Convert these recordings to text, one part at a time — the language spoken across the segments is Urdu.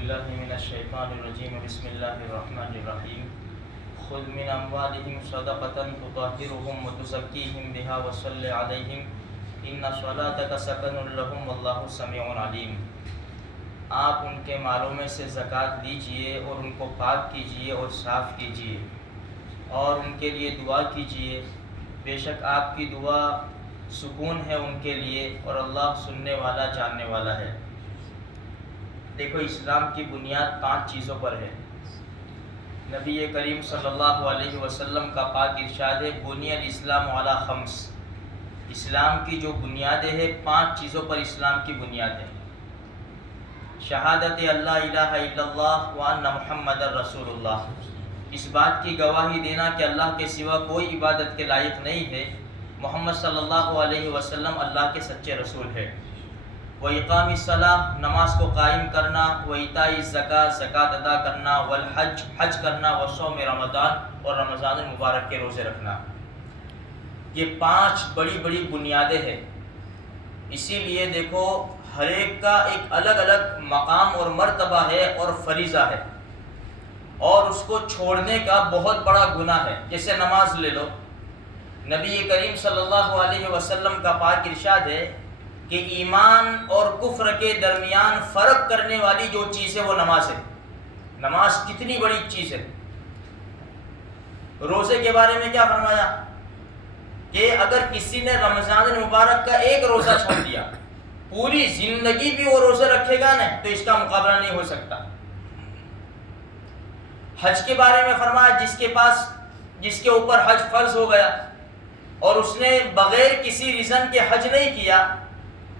باللہ من الشیطان الرجیم بسم اللہ الرحمن الرحیم خذ من اموالہم صدقۃ تطہرہم وتزکیہم بہا وصلی علیہم ان صلاتک سکن لہم واللہ سمیع علیم۔ آپ ان کے مالوں میں سے زکوٰۃ لیجئے اور ان کو پاک کیجئے اور صاف کیجئے اور ان کے لیے دعا کیجئے، بے شک آپ کی دعا سکون ہے ان کے لیے اور اللہ سننے والا جاننے والا ہے۔ دیکھو، اسلام کی بنیاد 5 چیزوں پر ہے۔ نبی کریم صلی اللہ علیہ وسلم کا پاک ارشاد ہے بنی الاسلام علی 5۔ اسلام کی جو بنیادیں ہیں 5 چیزوں پر اسلام کی بنیاد ہے۔ شہادت اللہ الہ الا اللہ وان محمد رسول اللہ، اس بات کی گواہی دینا کہ اللہ کے سوا کوئی عبادت کے لائق نہیں ہے، محمد صلی اللہ علیہ وسلم اللہ کے سچے رسول ہے۔ وَإِقَامِ الصَّلَاةِ، نماز کو قائم کرنا، وَإِيتَاءِ الزَّكَاةِ، زکوٰۃ ادا کرنا، وَالْحَجِّ، حج کرنا، وَصَوْمِ رمضان، اور رمضان المبارک کے روزے رکھنا۔ یہ 5 بڑی بڑی بنیادیں ہیں۔ اسی لیے دیکھو، ہر ایک کا ایک الگ الگ مقام اور مرتبہ ہے اور فریضہ ہے، اور اس کو چھوڑنے کا بہت بڑا گناہ ہے۔ جیسے نماز لے لو، نبی کریم صلی اللہ علیہ وسلم کا پاک ارشاد ہے کہ ایمان اور کفر کے درمیان فرق کرنے والی جو چیز ہے وہ نماز ہے۔ نماز کتنی بڑی چیز ہے۔ روزے کے بارے میں کیا فرمایا کہ اگر کسی نے رمضان المبارک کا ایک روزہ چھوڑ دیا، پوری زندگی بھی وہ روزے رکھے گا نا تو اس کا مقابلہ نہیں ہو سکتا۔ حج کے بارے میں فرمایا جس کے اوپر حج فرض ہو گیا اور اس نے بغیر کسی ریزن کے حج نہیں کیا،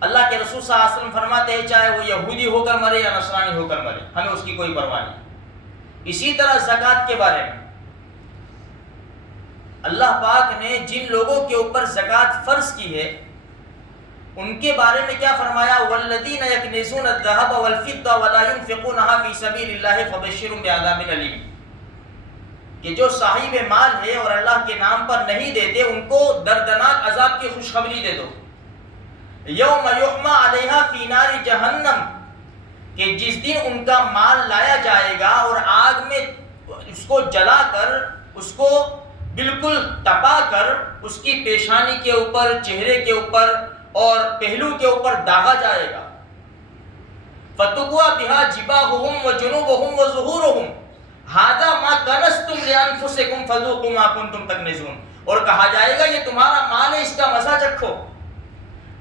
اللہ کے رسول صلی اللہ علیہ وسلم فرماتے ہیں چاہے وہ یہودی ہو کر مرے یا نصرانی ہو کر مرے، ہمیں اس کی کوئی پرواہ نہیں۔ اسی طرح زکوٰۃ کے بارے میں اللہ پاک نے جن لوگوں کے اوپر زکوٰۃ فرض کی ہے ان کے بارے میں کیا فرمایا؟ والذین یکنزون الذهب والفضة ولا ينفقونها في سبیل اللہ فبشرهم بعذاب الیم، کہ جو صاحب مال ہے اور اللہ کے نام پر نہیں دیتے ان کو دردناک عذاب کی خوشخبری دے دو۔ یوم یحمى علیہا فی نار جہنم، کہ جس دن ان کا مال لایا جائے گا اور آگ میں اس کو جلا کر، اس کو بالکل تپا کر اس کی پیشانی کے اوپر، چہرے کے اوپر اور پہلو کے اوپر داغا جائے گا۔ فَتُقْوَى بِهَا جِبَاهُهُمْ وَجُنُوبُهُمْ وَظُهُورُهُمْ هَذَا مَا كَنَزْتُمْ لِأَنفُسِكُمْ فَذُوقُوا مَا كُنتُمْ تَكْنِزُونَ، اور کہا جائے گا یہ تمہارا مال ہے، اس کا مزہ چکھو۔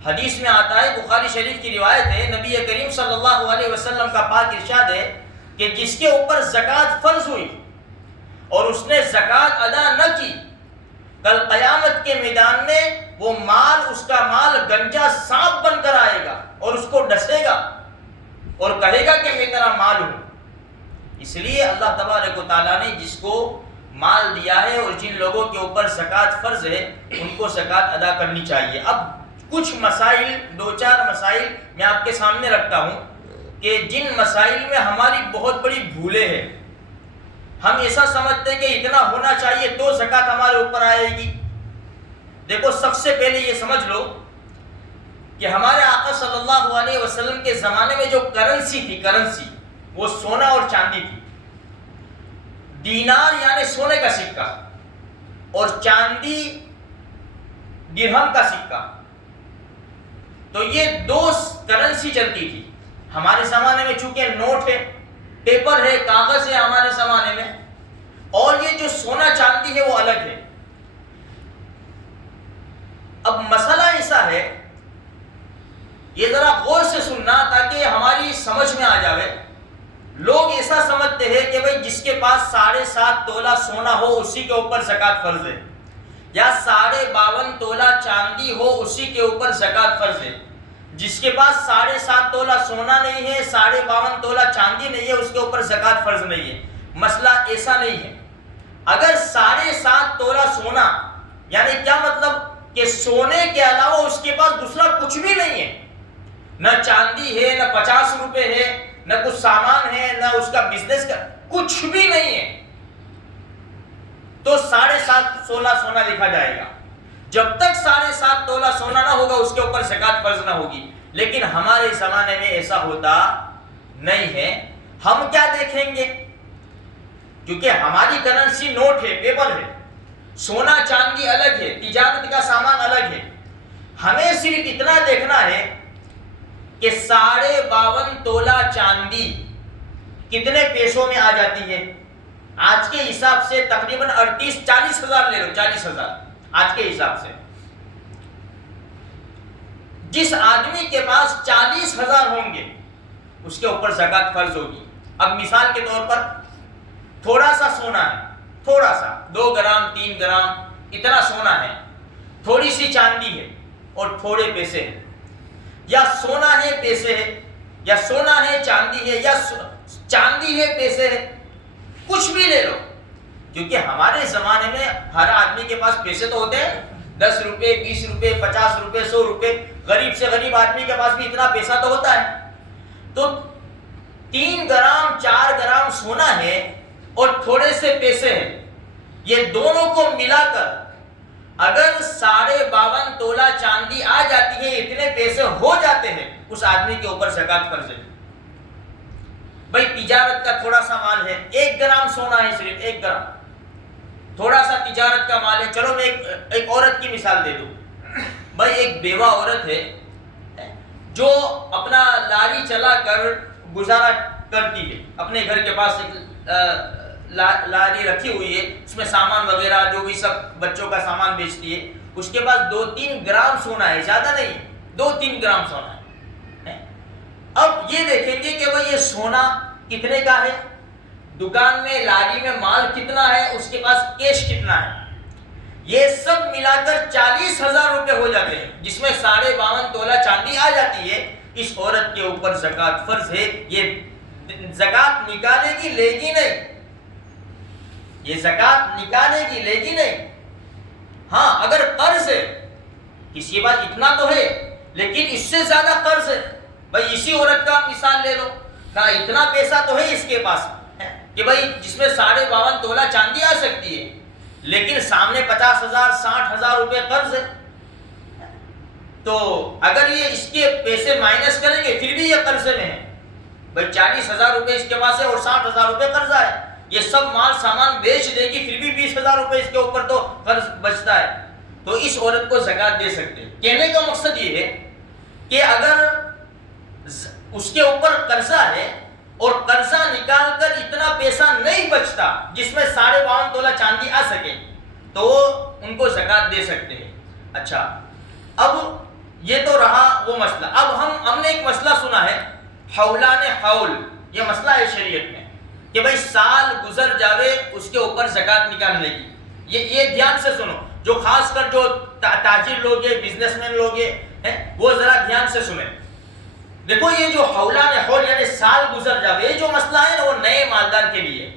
حدیث میں آتا ہے، بخاری شریف کی روایت ہے، نبی کریم صلی اللہ علیہ وسلم کا پاک ارشاد ہے کہ جس کے اوپر زکوٰۃ فرض ہوئی اور اس نے زکوٰۃ ادا نہ کی، کل قیامت کے میدان میں وہ مال، اس کا مال گنجا سانپ بن کر آئے گا اور اس کو ڈسے گا اور کہے گا کہ میں تیرا مال ہوں۔ اس لیے اللہ تبارک و تعالیٰ نے جس کو مال دیا ہے اور جن لوگوں کے اوپر زکوٰۃ فرض ہے ان کو زکوٰۃ ادا کرنی چاہیے۔ اب کچھ مسائل، 2-4 مسائل میں آپ کے سامنے رکھتا ہوں کہ جن مسائل میں ہماری بہت بڑی بھولیں ہیں۔ ہم ایسا سمجھتے ہیں کہ اتنا ہونا چاہیے تو زکوٰۃ ہمارے اوپر آئے گی۔ دیکھو، سب سے پہلے یہ سمجھ لو کہ ہمارے آقا صلی اللہ علیہ وسلم کے زمانے میں جو کرنسی تھی، وہ سونا اور چاندی تھی۔ دینار یعنی سونے کا سکہ اور چاندی درہم کا سکہ، تو یہ 2 کرنسی چلتی تھی۔ ہمارے زمانے میں چونکہ نوٹ ہے، پیپر ہے، کاغذ ہے ہمارے زمانے میں، اور یہ جو سونا چاندی ہے وہ الگ ہے۔ اب مسئلہ ایسا ہے، یہ ذرا غور سے سننا تاکہ ہماری سمجھ میں آ جائے۔ لوگ ایسا سمجھتے ہیں کہ بھئی جس کے پاس 7.5 تولہ سونا ہو اسی کے اوپر زکوٰۃ فرض ہے، یا 52.5 تولہ چاندی ہو اسی کے اوپر زکوٰۃ فرض ہے۔ جس کے پاس 7.5 تولہ سونا نہیں ہے، 52.5 تولہ چاندی نہیں ہے، اس کے اوپر زکوٰۃ فرض نہیں ہے۔ مسئلہ ایسا نہیں ہے۔ اگر 7.5 تولہ سونا، یعنی کیا مطلب کہ سونے کے علاوہ اس کے پاس دوسرا کچھ بھی نہیں ہے، نہ چاندی ہے، نہ 50 روپے ہے، نہ کچھ سامان ہے، نہ اس کا بزنس کا کچھ بھی نہیں ہے، تو 7.5 تولہ سونا لکھا جائے گا۔ جب تک 7.5 تولہ سونا نہ ہوگا اس کے اوپر زکوٰۃ فرض نہ ہوگی۔ لیکن ہمارے زمانے میں ایسا ہوتا نہیں ہے۔ ہم کیا دیکھیں گے؟ کیونکہ ہماری کرنسی نوٹ ہے، پیپر ہے، سونا چاندی الگ ہے، تجارت کا سامان الگ ہے. ہمیں صرف اتنا دیکھنا ہے کہ 52.5 تولہ چاندی کتنے پیسوں میں آ جاتی ہے. آج کے حساب سے تقریباً 40 ہزار لے لو، 40 ہزار آج کے حساب سے. جس آدمی کے پاس 40 ہزار ہوں گے اس کے اوپر زکوٰۃ فرض ہوگی. اب مثال کے طور پر تھوڑا سا سونا ہے، تھوڑا سا 2 گرام 3 گرام اتنا سونا ہے، تھوڑی سی چاندی ہے اور تھوڑے پیسے ہیں، یا سونا ہے پیسے ہے، یا سونا ہے چاندی ہے، یا چاندی ہے پیسے ہے، کچھ بھی لے لو. کیونکہ ہمارے زمانے میں ہر آدمی کے پاس پیسے تو ہوتے ہیں، 10 روپے 20 روپے 50 روپے 100 روپے، غریب سے غریب آدمی کے پاس بھی اتنا پیسہ تو ہوتا ہے. تو 3 گرام 4 گرام سونا ہے اور تھوڑے سے پیسے ہیں، یہ دونوں کو ملا کر اگر 52.5 تولہ چاندی آ جاتی ہے، اتنے پیسے ہو جاتے ہیں، اس آدمی کے اوپر زکوٰۃ فرض ہے. بھائی تجارت کا تھوڑا سا مال ہے، 1 گرام سونا ہے، صرف 1 گرام، تھوڑا سا تجارت کا مال ہے. چلو میں ایک عورت کی مثال دے دوں. بھائی ایک بیوہ عورت ہے جو اپنا لاری چلا کر گزارا کرتی ہے، اپنے گھر کے پاس ایک لاری رکھی ہوئی ہے، اس میں سامان وغیرہ جو بھی سب بچوں کا سامان بیچتی ہے. اس کے پاس 2-3 گرام سونا ہے، زیادہ نہیں، 2-3 گرام سونا ہے. اب یہ دیکھیں گے کہ وہ یہ سونا کتنے کا ہے، دکان میں لاری میں مال کتنا ہے، اس کے پاس کیش کتنا ہے. یہ سب ملا کر 40 ہزار روپے ہو جاتے ہیں، جس میں 52.5 تولہ چاندی آ جاتی ہے. اس عورت کے اوپر زکوٰۃ فرض ہے. یہ زکوٰۃ نکالے گی لے گی نہیں، یہ زکوٰۃ نکالے گی لے گی نہیں. ہاں اگر قرض ہے، کسی کے پاس اتنا تو ہے لیکن اس سے زیادہ قرض ہے، بھائی اسی عورت کا مثال لے لو، کہا اتنا پیسہ تو ہے اس کے پاس کہ بھائی جس میں 52.5 تولہ چاندی آ سکتی ہے، لیکن سامنے 50 ہزار 60 ہزار روپے قرض ہے. تو اگر یہ اس کے پیسے مائنس کریں گے پھر بھی یہ قرضے میں ہے. بھائی 40 ہزار روپے اس کے پاس ہے اور 60 ہزار روپے قرضہ ہے، یہ سب مال سامان بیچ دے گی پھر بھی 20 ہزار روپے اس کے اوپر تو قرض بچتا ہے. تو اس عورت کو زکوٰۃ دے سکتے ہیں. کہنے کا مقصد یہ ہے کہ اگر اس کے اوپر قرضہ ہے اور قرضہ نکال کر اتنا پیسہ نہیں بچتا جس میں 52.5 تولہ چاندی آ سکے تو ان کو زکوٰۃ دے سکتے ہیں. اچھا اب یہ تو رہا وہ مسئلہ. اب ہم نے ایک مسئلہ سنا ہے حولان حول، یہ مسئلہ ہے شریعت میں کہ بھائی سال گزر جاوے اس کے اوپر زکوٰۃ نکالنے کی. یہ دھیان سے سنو، جو خاص کر جو تاجر لوگ ہیں، بزنس مین لوگ ہیں، وہ ذرا دھیان سے سنیں. دیکھو یہ جو حولان حول یعنی سال گزر جاوے، یہ جو مسئلہ ہے نا وہ نئے مالدار کے لیے.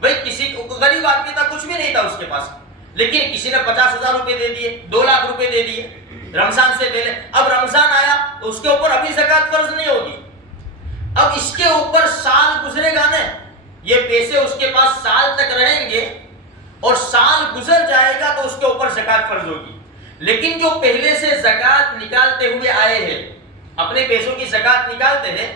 بھائی کسی غریب آدمی تھا، کچھ بھی نہیں تھا اس کے پاس، لیکن کسی نے 50 ہزار روپے دے دیے، 2 لاکھ روپے دے دیے رمضان سے پہلے. اب رمضان آیا تو اس کے اوپر ابھی زکوٰۃ فرض نہیں ہوگی. اب اس کے اوپر سال گزرے گا نا، یہ پیسے اس کے پاس سال تک رہیں گے اور سال گزر جائے گا تو اس کے اوپر زکوٰۃ فرض ہوگی. لیکن جو پہلے سے زکوٰۃ نکالتے ہوئے آئے ہیں، اپنے پیسوں کی زکوٰۃ نکالتے ہیں،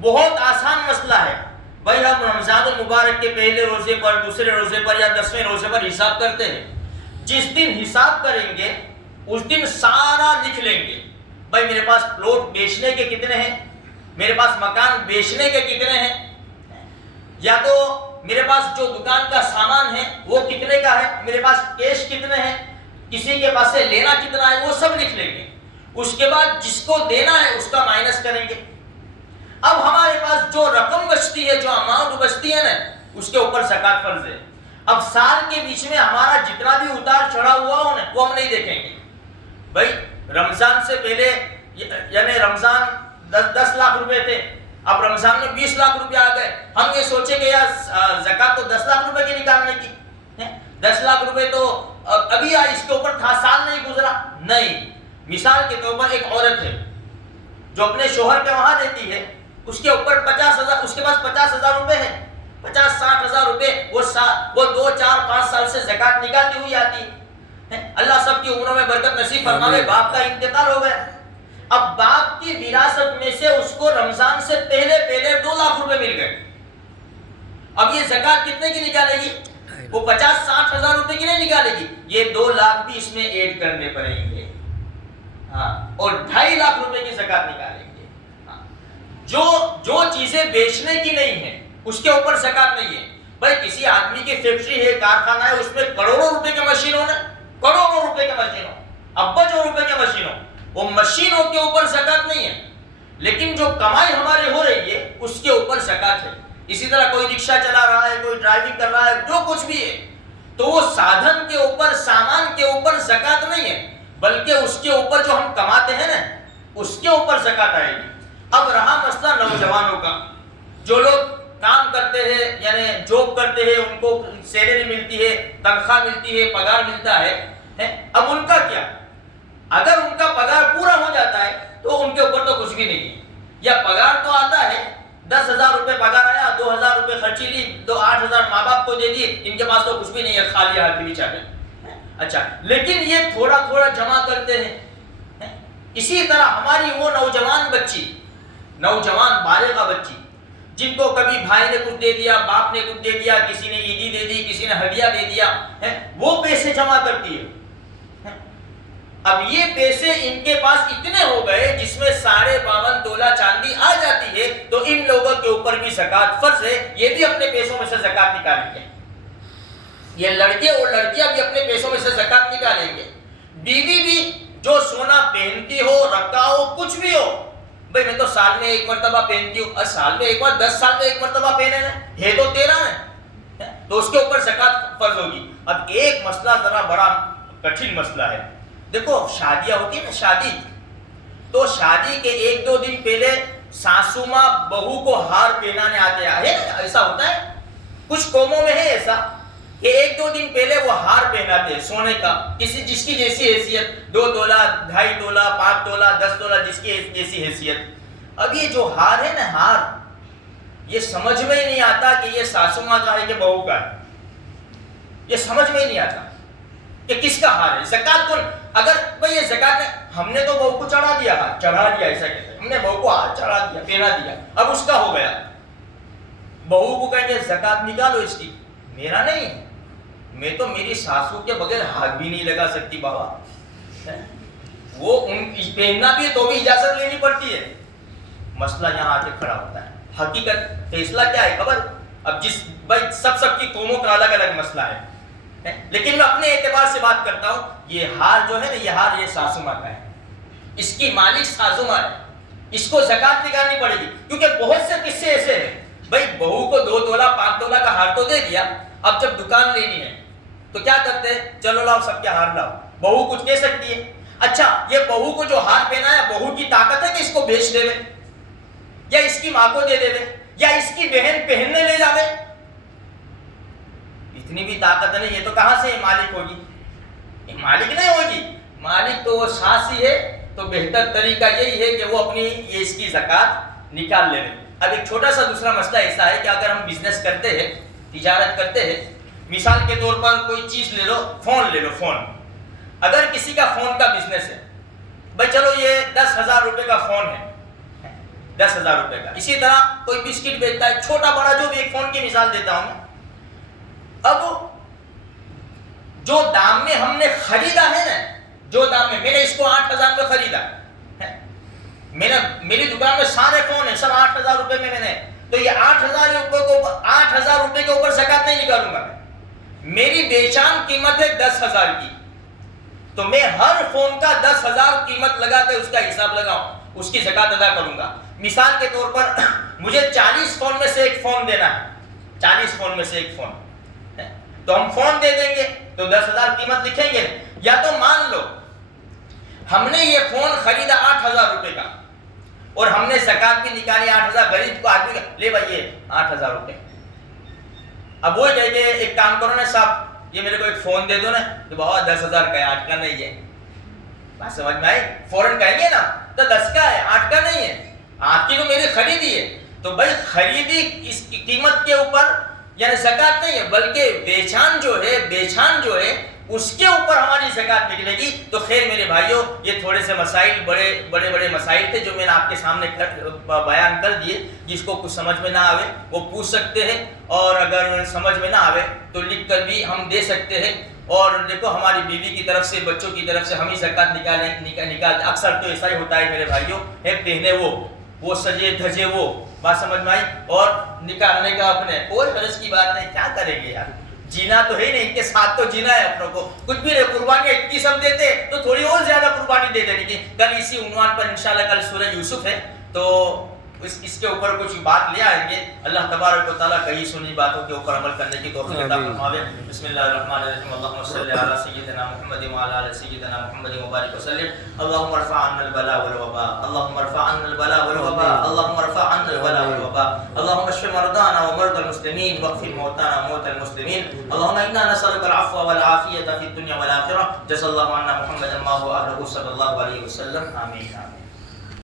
بہت آسان مسئلہ ہے. بھائی ہم رمضان المبارک کے پہلے روزے پر، دوسرے روزے پر یا 10ویں روزے پر حساب کرتے ہیں. جس دن حساب کریں گے اس دن سارا لکھ لیں گے. بھائی میرے پاس پلاٹ بیچنے کے کتنے ہیں، میرے پاس مکان بیچنے کے کتنے ہیں، یا تو میرے پاس جو دکان کا سامان ہے وہ کتنے کا ہے، میرے پاس کیش کتنے ہیں، کسی کے پاس سے لینا کتنا ہے، وہ سب لکھ لیں گے. اس کے بعد جس کو دینا ہے اس کا مائنس کریں گے. اب ہمارے پاس جو رقم بچتی ہے، جو اماؤنٹ بچتی ہے نا، اس کے اوپر زکوٰۃ فرض ہے. اب سال کے بیچ میں ہمارا جتنا بھی اتار چڑھا ہوا ہو نا وہ ہم نہیں دیکھیں گے. بھائی رمضان سے پہلے یعنی رمضان 10 لاکھ روپے تھے، اب رمضان میں 20 لاکھ روپے آ گئے، ہم یہ سوچیں کہ یار زکوٰۃ تو 10 لاکھ روپے کی نکالنے کی، 10 لاکھ روپے تو ابھی آئے، اس کے اوپر تھا، سال نہیں گزرا. نہیں، مثال کے طور پر ایک عورت ہے جو اپنے شوہر کے وہاں رہتی ہے، اس کے اوپر 50 ہزار، اس کے پاس 50 ہزار روپے ہیں، 50-60 ہزار روپے وہ 2-4-5 سال سے زکوٰۃ نکالتی ہوئی آتی ہے. اللہ سب کی عمروں میں برکت نصیب فرماوے. باپ کا انتقال ہو گیا، اب باپ کی وراثت میں سے اس کو رمضان سے پہلے 2 لاکھ روپے مل گئے. اب یہ زکات کتنے کی نکالے گی؟ وہ 50-60 ہزار روپے کی نہیں نکالے گی, یہ 2 لاکھ بھی اس میں ایڈ کرنے پڑیں گے. ہاں, اور 2.5 لاکھ روپے کی زکات نکالیں گے. جو چیزیں بیچنے کی نہیں ہیں اس کے اوپر زکات نہیں ہے. بھائی کسی آدمی کی فیکٹری ہے, کارخانہ ہے, اس میں کروڑوں روپے کی مشین ہو نا, کروڑوں روپے کی مشین ہو, ابجوں روپے کی مشین ہو, وہ مشینوں کے اوپر زکات نہیں ہے. لیکن جو کمائی ہماری ہو رہی ہے اس کے اوپر زکات ہے. اسی طرح کوئی رکشہ چلا رہا ہے, کوئی ڈرائیونگ کر رہا ہے, جو کچھ بھی ہے, تو وہ سادھن کے اوپر, سامان کے اوپر زکات نہیں ہے, بلکہ اس کے اوپر جو ہم کماتے ہیں نا اس کے اوپر زکات آئے گی. اب رہا مسئلہ نوجوانوں کا, جو لوگ کام کرتے ہیں یعنی جاب کرتے ہیں, ان کو سیلری ملتی ہے, تنخواہ ملتی ہے, پگار ملتا ہے, اب ان کا کیا؟ اگر ان کا پگار پورا ہو جاتا ہے تو ان کے اوپر تو کچھ بھی نہیں ہے. یا پگار تو آتا ہے, 10,000 روپے پگار آیا, 2,000 روپے خرچی لی, 8,000 ماں باپ کو دے دیے, ان کے پاس تو کچھ بھی نہیں ہے, خالی ہاتھ بھی بیچارے. اچھا, لیکن یہ تھوڑا جمع کرتے ہیں. اسی طرح ہماری وہ نوجوان بچی, نوجوان بالغہ بچی, جن کو کبھی بھائی نے کچھ دے دیا, باپ نے کچھ دے دیا, کسی نے عیدی دے دی, کسی نے ہدیہ دے دیا, وہ پیسے جمع کرتی ہے. اب یہ پیسے ان کے پاس اتنے ہو گئے جس میں 52.5 تولہ چاندی آ جاتی ہے, تو ان لوگوں کے اوپر بھی زکات فرض ہے. یہ بھی اپنے پیسوں میں سے زکات نکالیں گے. یہ لڑکے اور لڑکیاں بھی اپنے پیسوں میں سے زکات نکالیں گے. بیوی بھی جو سونا پہنتی ہو, رکھا ہو, کچھ بھی ہو, بھئی میں تو سال میں 1 مرتبہ پہنتی ہوں, سال میں ایک بار, 10 سال میں 1 مرتبہ پہنے ہے تو 13 ہے, تو اس کے اوپر زکات فرض ہوگی. اب ایک مسئلہ ذرا بڑا کٹھن مسئلہ ہے. دیکھو شادیاں ہوتی ہیں نا, شادی, تو شادی کے 1-2 دن پہلے ساسو ماں بہو کو ہار پہنانے آتے ہیں, ایسا ہوتا ہے کچھ قوموں میں, ہے ایسا کہ 1-2 دن پہلے وہ ہار پہناتے ہیں سونے کا, کسی جس کی جیسی حیثیت, 2 تولہ, 2.5 تولہ, 5 تولہ, 10 تولہ, جس کی جیسی حیثیت. اب یہ جو ہار ہے نا, ہار, یہ سمجھ میں ہی نہیں آتا کہ یہ ساسو ماں کا ہے کہ بہو کا ہے. یہ سمجھ میں ہی نہیں آتا کہ کس کا ہار ہے. زکات کون, اگر بھئی یہ زکات ہم نے تو بہو کو چڑھا دیا, ایسا کہتے ہیں, ہم نے بہو کو ہار چڑھا دیا, پہنا دیا, اب اس کا ہو گیا. بہو کو کہیں گے زکات نکالو اس کی, میرا نہیں, میں تو میری ساسو کے بغیر ہاتھ بھی نہیں لگا سکتی بابا. وہ ان پہننا بھی ہے تو بھی اجازت لینی پڑتی ہے. مسئلہ یہاں آ کے کھڑا ہوتا ہے. حقیقت فیصلہ کیا ہے خبر؟ اب جس بھائی سب کی قوموں کا الگ الگ مسئلہ ہے, لیکن میں اپنے اعتبار سے بات کرتا ہوں. یہ ہار جو ہے نا, یہ ہار یہ ساسو ماں کا ہے, اس کی مالک ساسو ماں ہے, اس کو زکات نکالنی پڑے گی. کیونکہ بہت سے قصے ایسے ہیں, بھائی بہو کو 2 تولہ 5 تولہ کا ہار تو دے دیا, اب جب دکان لینی ہے تو کیا کرتے ہیں, چلو لاؤ سب کے ہار لاؤ. بہو کچھ کہہ سکتی ہے, اچھا یہ بہو کو جو ہار پہنا ہے, بہو کی طاقت ہے کہ اس کو بیچ دے, یا اس کی ماں کو دے دے, یا اس کی بہن پہننے لے جاوے, اتنی بھی طاقت نہیں. یہ تو کہاں سے مالک ہوگی, یہ مالک نہیں ہوگی. مالک تو وہ ساس ہی ہے. تو بہتر طریقہ یہی ہے کہ وہ اپنی یہ اس کی زکات نکال لے. اب ایک چھوٹا سا دوسرا مسئلہ ایسا ہے کہ اگر ہم بزنس کرتے ہیں, تجارت کرتے ہیں, مثال کے طور پر کوئی چیز لے لو, فون لے لو, فون. اگر کسی کا فون کا بزنس ہے, بھائی چلو یہ 10,000 روپے کا فون ہے, 10,000 روپے کا. اسی طرح کوئی بسکٹ بیچتا ہے, چھوٹا بڑا جو بھی, ایک فون کی مثال دیتا ہوں. اب جو دام میں ہم نے خریدا ہے نا, جو دام میں نے اس کو 8,000 میں خریدا, میری دکان میں سارے فون ہیں, سب 8,000 روپے میں نے, تو یہ 8,000 روپے کے اوپر زکات نہیں نکالوں گا. میری بیچان قیمت ہے 10,000 کی, تو میں ہر فون کا 10,000 قیمت لگا کے اس کا حساب لگاؤں, اس کی زکات ادا کروں گا. مثال کے طور پر مجھے 40 فون میں سے ایک فون دینا ہے, 40 فون میں سے ایک فون, تو ہم فون دے دیں گے تو 10,000 قیمت لکھیں گے. یا تو مان لو ہم نے یہ فون خریدا 8,000 روپے کا, اور ہم نے زکات بھی نکالی 8,000, غریب کو آدمی کا لے بھائی یہ 8,000 روپے. اب وہ کہے کہ ایک کام کرو نا صاحب, یہ میرے کو ایک فون دے دو نا, تو بہت 10,000 کا ہے, 8 کا نہیں ہے. بات سمجھ میں آئی؟ فوراً کہیں گے نا تو 10 کا ہے, 8 کا نہیں ہے, 8 کی تو میری خریدی ہے. تو بھائی خریدی اس کی قیمت کے اوپر یعنی زکات نہیں ہے, بلکہ بیچان جو ہے اس کے اوپر ہماری زکات نکلے گی. تو خیر میرے بھائیوں، یہ تھوڑے سے مسائل بڑے مسائل تھے جو میں نے آپ کے سامنے بیان کر دیے. جس کو کچھ سمجھ میں نہ آوے وہ پوچھ سکتے ہیں، اور اگر سمجھ میں نہ آوے تو لکھ کر بھی ہم دے سکتے ہیں. اور دیکھو ہماری بیوی کی طرف سے، بچوں کی طرف سے ہم ہی زکات نکال. اکثر تو ایسا ہی ہوتا ہے میرے بھائیوں، ہے پہنے وہ سجے دھجے، وہ بات سمجھ میں آئی، اور نکالنے کا اپنے کوئی غرض کی بات نہیں. کیا کریں گے یار، جینا تو ہے نہیں، ان کے ساتھ تو جینا ہے اپنوں کو. کچھ بھی نہیں، قربانی اتنی سب دیتے تو تھوڑی اور زیادہ قربانی دے دیں گے. کل اسی عنوان پر انشاءاللہ کل سورہ یوسف ہے، تو اس کے اوپر کچھ بات لے آئیں گے. اللہ تبارک و تعالیٰ کئی سنی باتوں کے اوپر عمل کرنے کی توفیق عطا فرماوے. بسم اللہ الرحمن الرحیم. اللهم صل علی سیدنا محمد وعلى آل سیدنا محمد وبارک وسلم. اللهم ارفع عنا البلاء والوباء، اللهم ارفع عنا البلاء والوباء، اللهم ارفع عنا البلاء والوباء. اللهم اشف مرضانا ومرضى المسلمين واغفر موتانا وموتى المسلمين. اللهم انا نسألك العفو والعافية في الدنيا والآخرة. جزا الله عنا محمدا ما هو أهله صلى الله عليه وسلم. آمين.